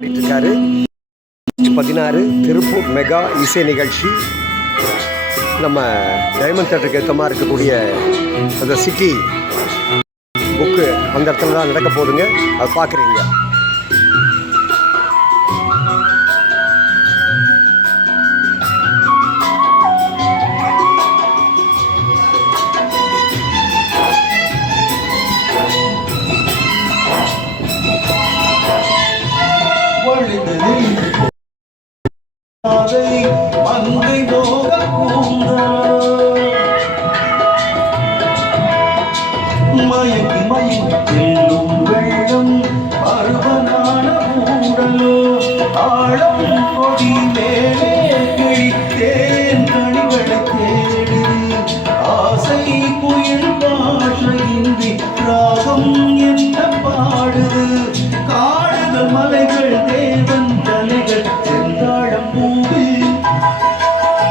இருக்காரு 16 திருப்பூர் மெகா இசை நிகழ்ச்சி. நம்ம டைமண்ட் தேட்டருக்கு ஏற்றமாக இருக்கக்கூடிய அந்த சிட்டி புக்கு அந்த இடத்துல தான் நடக்க போகுதுங்க. அதை பார்க்குறீங்க. மங்கை போக மயங்கி மயங்கி செல்லும் வெள்ளம் பருவனான ஊடலோ ஆழம் கொடி மேலே